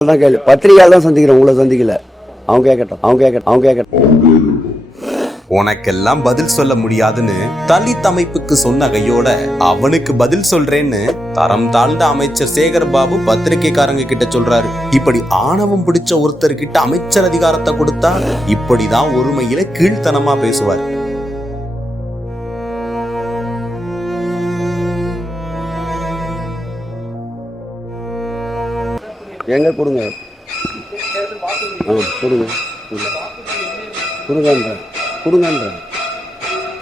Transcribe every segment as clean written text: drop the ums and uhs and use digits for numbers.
பத்திரிகையால் தான் சந்திக்கிறேன், உங்களை சந்திக்கல. அவங்க கேட்கட்டும். உனக்கெல்லாம் பதில் சொல்ல முடியாதுன்னு தலித் அமைப்புக்கு சொன்ன கையோட அவனுக்கு பதில் சொல்றேன்னு தரம் தாழ்ந்த அமைச்சர் சேகர் பாபு பத்திரிகைக்காரங்க கிட்ட சொல்றாரு. இப்படி ஆணவம் பிடிச்ச ஒருத்தர் கிட்ட அமைச்சர் அதிகாரத்தை கொடுத்தா இப்படிதான் ஒருமையில கீழ்த்தனமா பேசுவார். எங்க கொடுங்க கொடுங்கன்ற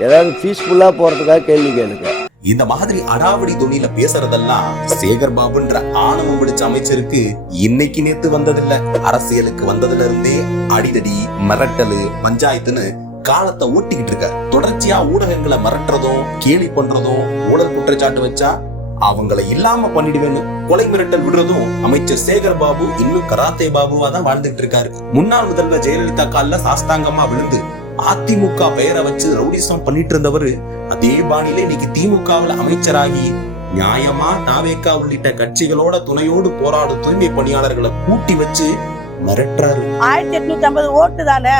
ஏதாவது பீஸ்ஃபுல்லா போறதுக்காக கேள்வி கேளுங்க. இந்த மாதிரி அடாவடி துணியில பேசுறதெல்லாம் சேகர் பாபுன்ற ஆணவம் பிடிச்ச அமைச்சருக்கு இன்னைக்கு நேத்து வந்ததில்ல. அரசியலுக்கு வந்ததுல இருந்தே அடிதடி, மிரட்டலு, பஞ்சாயத்துன்னு காலத்தை ஓட்டிக்கிட்டு இருக்க. தொடர்ச்சியா ஊடகங்களை மிரட்டுறதும் கேலி பண்றதும் ஊழல் குற்றச்சாட்டு வச்சா அவங்களை இல்லாம பண்ணிடுவேன்னு கொலை மிரட்டல் விடுறதும் அமைச்சர் சேகர் பாபு இன்னும் கராத்தே பாபுவா தான் வாழ்ந்துட்டு இருக்காரு. முன்னாள் முதல்வர் ஜெயலலிதா கால்ல சாஸ்தாங்கமா விழுந்து அதிமுக பெயரை வச்சு ரவுடிசம் பண்ணிட்டு இருந்தவரு அதே பாணியில இன்னைக்கு திமுகவுல அமைச்சராகி நியாயமா தாவேகா உள்ளிட்ட கட்சிகளோட துணையோடு போராடும் தூய்மை பணியாளர்களை கூட்டி வச்சு மிரட்டுறாரு. 1850 ஓட்டு தானே,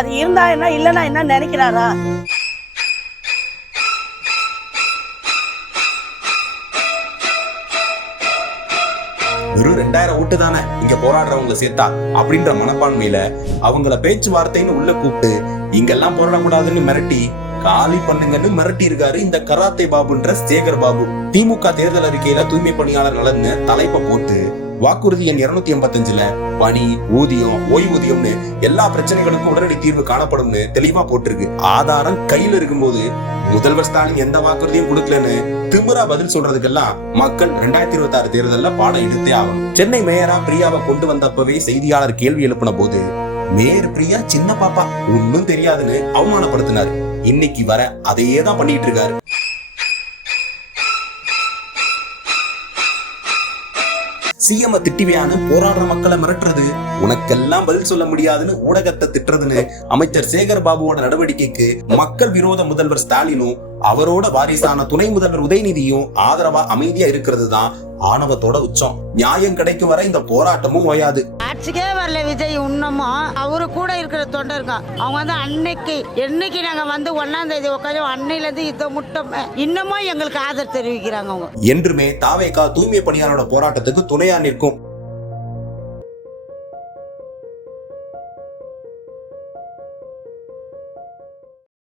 அது இருந்தா என்ன இல்லன்னா என்ன நினைக்கிறாரா? ஒரு 2000 ஓட்டு தானே இங்க போராடுறவங்களை சேர்த்தா அப்படின்ற மனப்பான்மையில அவங்கள பேச்சுவார்த்தைன்னு உள்ள கூப்பிட்டு இங்கெல்லாம் போராடக்கூடாதுன்னு மிரட்டி காலி பண்ணுங்கன்னு மிரட்டி இருக்காரு இந்த கராத்தே பாபுன்ற சேகர் பாபு. திமுக தேர்தல் அறிக்கையில தூய்மை பணியாளர் நலன்னு தலைப்பை போட்டு வாக்குறுதி எண் 285ல பணி, ஊதியம், ஓய்வூதியம்னு எல்லா பிரச்சனைகளுக்கும் உடனடி தீர்வு காணப்படும்னு தெளிவா போட்டிருக்கு. ஆதாரம் கையில இருக்கும்போது முதல்வர் ஸ்டாலின் எந்த வாக்குறுதியும் கொடுக்கலன்னு திமிரா பதில் சொல்றதுக்கெல்லாம் மக்கள் 2026 தேர்தல்ல பாடம் எடுத்தே ஆகும். சென்னை மேயரா பிரியாவை கொண்டு வந்தப்பவே செய்தியாளர் கேள்வி எழுப்பின போது மேயர் பிரியா சின்ன பாப்பா ஒன்னும் தெரியாதுன்னு அவமானப்படுத்தினாரு. இன்னைக்கு வர அதையே தான் பண்ணிட்டு இருக்காரு. சிஎம் திட்டிவியான்னு போராடுற மக்களை மிரட்டுறது, உனக்கெல்லாம் பதில் சொல்ல முடியாதுன்னு ஊடகத்தை திட்டுறதுன்னு அமைச்சர் சேகர் பாபுவோட நடவடிக்கைக்கு மக்கள் விரோத முதல்வர் ஸ்டாலினும் அவரோட வாரிசான துணை முதல்வர் உதயநிதியும் ஆதரவா அமைதியா இருக்கிறது தான் ஆணவத்தோட உச்சம். நியாயம் கிடைக்கும் வரை இந்த போராட்டமும் ஓயாது. ஆட்சிக்கே வரல விஜய், இன்னமும் அவரு கூட இருக்கிற தொண்டருங்க அவங்க வந்து என்னைக்கு நாங்க வந்து 1ஆம் தேதி உட்காந்து அன்னையில இருந்து இதை முட்டம் இன்னமும் எங்களுக்கு ஆதரவு தெரிவிக்கிறாங்க. அவங்க என்றுமே தாவேகா தூய்மை பணியாளரோட போராட்டத்துக்கு துணையா நிற்கும்.